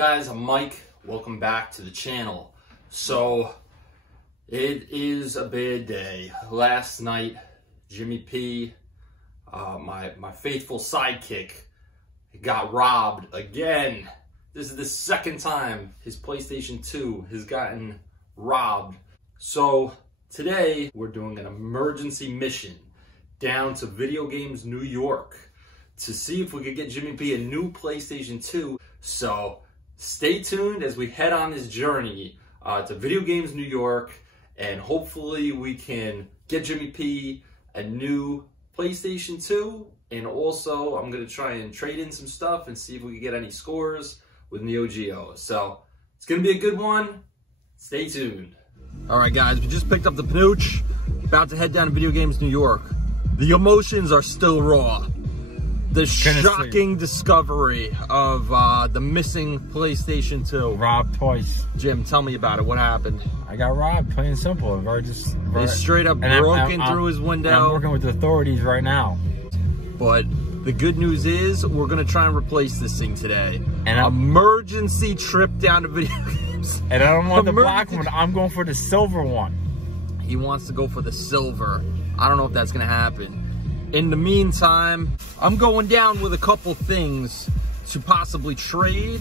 guys, I'm Mike. Welcome back to the channel. So, it is a bad day. Last night, Jimmy P, my faithful sidekick, got robbed again. This is the second time his PlayStation 2 has gotten robbed. So, today, we're doing an emergency mission down to Video Games New York to see if we could get Jimmy P a new PlayStation 2. So stay tuned as we head on this journey to Video Games New York, and hopefully we can get Jimmy P a new PlayStation 2. And also I'm going to try and trade in some stuff and see if we can get any scores with Neo Geo. So it's going to be a good one. Stay tuned. All right, guys, we just picked up the Pnooch, about to head down to Video Games New York. The emotions are still raw. The shocking discovery of the missing PlayStation 2. Robbed twice. Jim, tell me about it. What happened? I got robbed, plain and simple. They straight up broke in through his window. I'm working with the authorities right now. But the good news is we're going to try and replace this thing today. And emergency trip down to Video Games. And I don't want the black one. I'm going for the silver one. He wants to go for the silver. I don't know if that's going to happen. In the meantime, I'm going down with a couple things to possibly trade.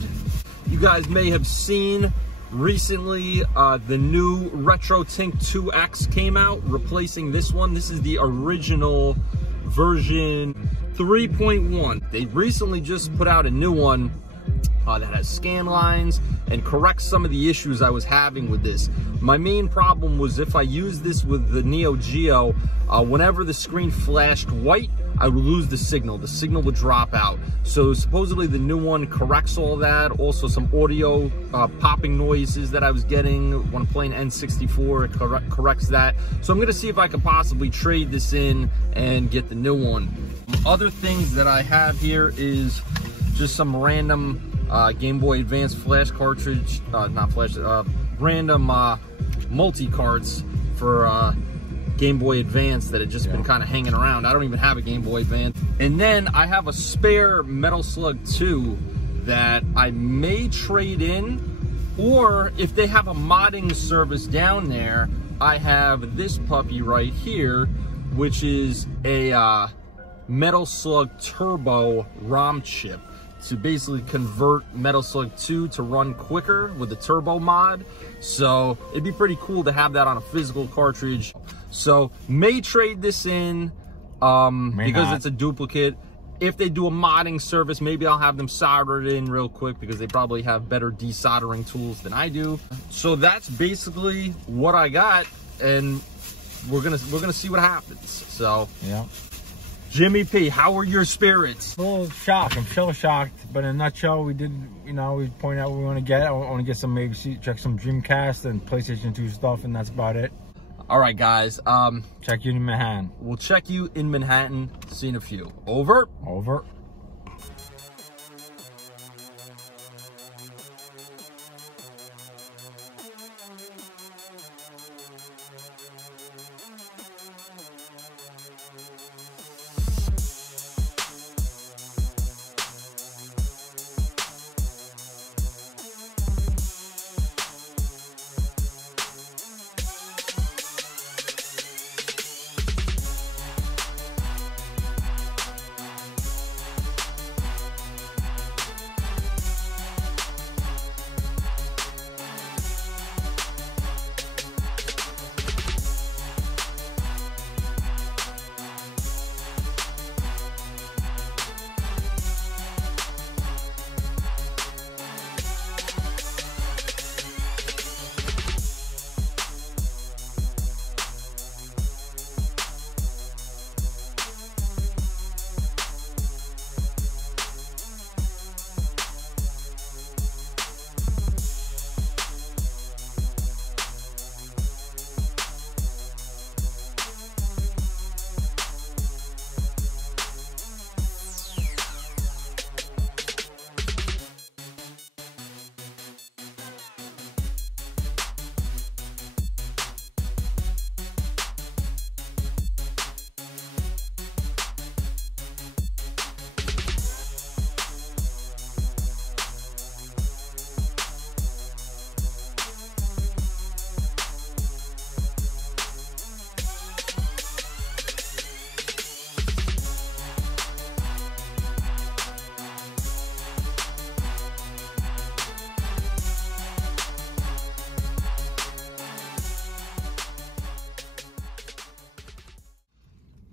You guys may have seen recently the new retrotink 2X came out, replacing this one. This is the original version 3.1. They recently just put out a new one that has scan lines and corrects some of the issues I was having with this. My main problem was if I used this with the Neo Geo, whenever the screen flashed white, I would lose the signal. The signal would drop out. So supposedly the new one corrects all that. Also some audio popping noises that I was getting when playing N64, it corrects that. So I'm gonna see if I can possibly trade this in and get the new one. Other things that I have here is just some random Game Boy Advance flash cartridge, not flash, random multi-cards for Game Boy Advance that had just been kind of hanging around. I don't even have a Game Boy Advance. And then I have a spare Metal Slug 2 that I may trade in, or if they have a modding service down there, I have this puppy right here, which is a Metal Slug Turbo ROM chip to basically convert Metal Slug 2 to run quicker with the turbo mod. So it'd be pretty cool to have that on a physical cartridge. So may trade this in because it's a duplicate. If they do a modding service, maybe I'll have them solder it in real quick because they probably have better desoldering tools than I do. So that's basically what I got, and we're gonna see what happens. So yeah. Jimmy P, how are your spirits? A little shocked. I'm still shocked, but in a nutshell, we did, you know, we pointed out what we want to get. I want to get some, maybe check some Dreamcast and PlayStation 2 stuff, and that's about it. All right, guys. Check you in Manhattan. We'll check you in Manhattan. See you in a few. Over. Over.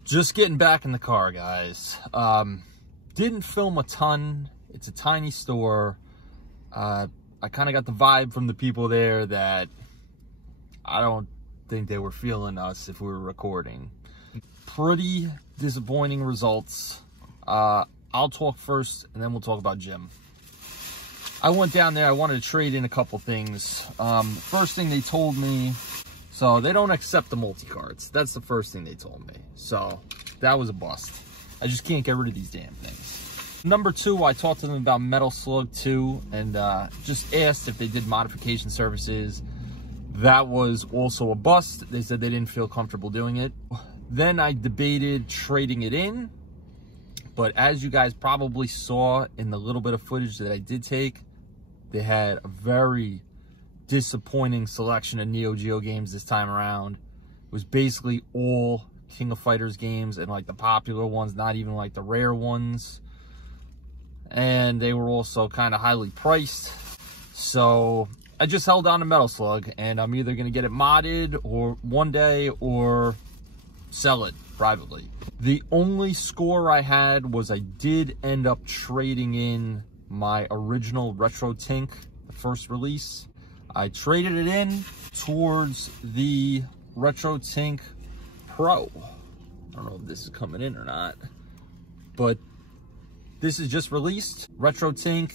Just getting back in the car, guys. Didn't film a ton. It's a tiny store. I kind of got the vibe from the people there that I don't think they were feeling us if we were recording. Pretty disappointing results. I'll talk first, and then we'll talk about Jim. I went down there. I wanted to trade in a couple things. First thing they told me, so they don't accept the multi-cards. That's the first thing they told me. So that was a bust. I just can't get rid of these damn things. Number two, I talked to them about Metal Slug 2 and just asked if they did modification services. That was also a bust. They said they didn't feel comfortable doing it. Then I debated trading it in. But as you guys probably saw in the little bit of footage that I did take, they had a very disappointing selection of Neo Geo games this time around. It was basically all King of Fighters games and like the popular ones, not even like the rare ones. And they were also kind of highly priced. So I just held on to Metal Slug, and I'm either going to get it modded or one day or sell it privately. The only score I had was I did end up trading in my original retrotink, the first release. I traded it in towards the retrotink Pro. I don't know if this is coming in or not, but this is just released. retrotink.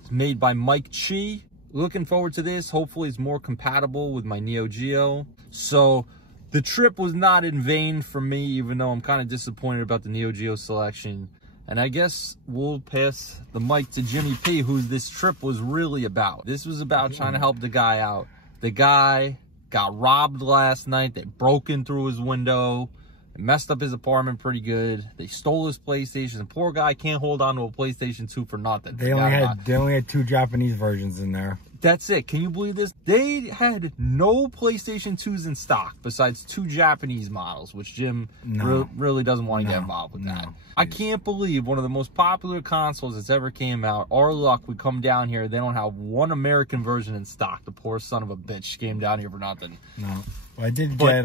It's made by Mike Chi. Looking forward to this. Hopefully it's more compatible with my Neo Geo. So the trip was not in vain for me, even though I'm kind of disappointed about the Neo Geo selection. And I guess we'll pass the mic to Jimmy P, who this trip was really about. This was about trying to help the guy out. The guy got robbed last night. They broke in through his window. They messed up his apartment pretty good. They stole his PlayStation. The poor guy can't hold on to a PlayStation 2 for nothing. They only had 2 Japanese versions in there. That's it. Can you believe this? They had no PlayStation 2s in stock besides 2 Japanese models, which Jim really doesn't want to get involved with that. I can't believe one of the most popular consoles that's ever came out. Our luck, we come down here, they don't have one American version in stock. The poor son of a bitch came down here for nothing. No. Well, I did get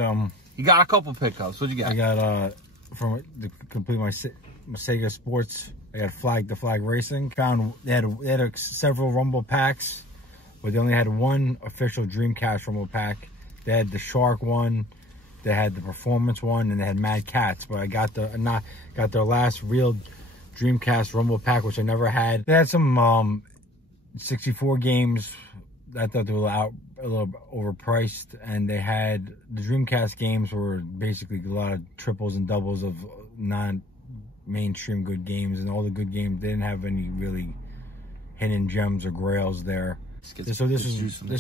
you got a couple pickups. What'd you get? I got from to complete my Sega Sports. I got the flag racing. Found they had several Rumble packs, but they only had one official Dreamcast Rumble pack. They had the Shark one, they had the Performance one, and they had Mad Cats. But I got their last real Dreamcast Rumble pack, which I never had. They had some 64 games. I thought they were a little overpriced, and they had the Dreamcast games were basically a lot of triples and doubles of non-mainstream good games, and all the good games, they didn't have any really hidden gems or grails there. So this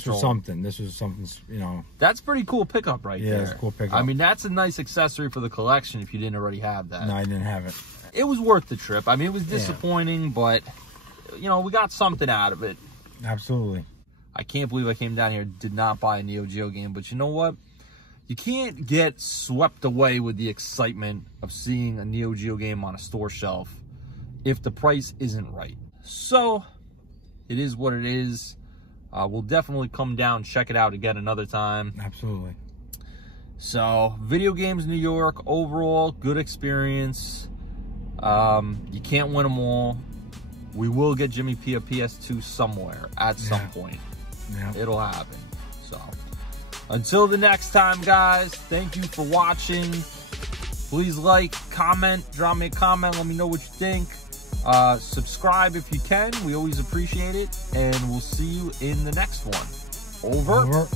was something. This was something, you know. That's pretty cool pickup there. Yeah, it's a cool pickup. I mean, that's a nice accessory for the collection if you didn't already have that. No, I didn't have it. It was worth the trip. I mean, it was disappointing, but, you know, we got something out of it. Absolutely. I can't believe I came down here and did not buy a Neo Geo game, but you know what? You can't get swept away with the excitement of seeing a Neo Geo game on a store shelf if the price isn't right. So, it is what it is. We'll definitely come down, check it out again another time. Absolutely. So, Video Games New York, overall, good experience. You can't win them all. We will get Jimmy P a PS2 somewhere at some point. Yeah. It'll happen. So, until the next time, guys, thank you for watching. Please like, comment, drop me a comment, let me know what you think. Subscribe if you can. We always appreciate it. And we'll see you in the next one. Over.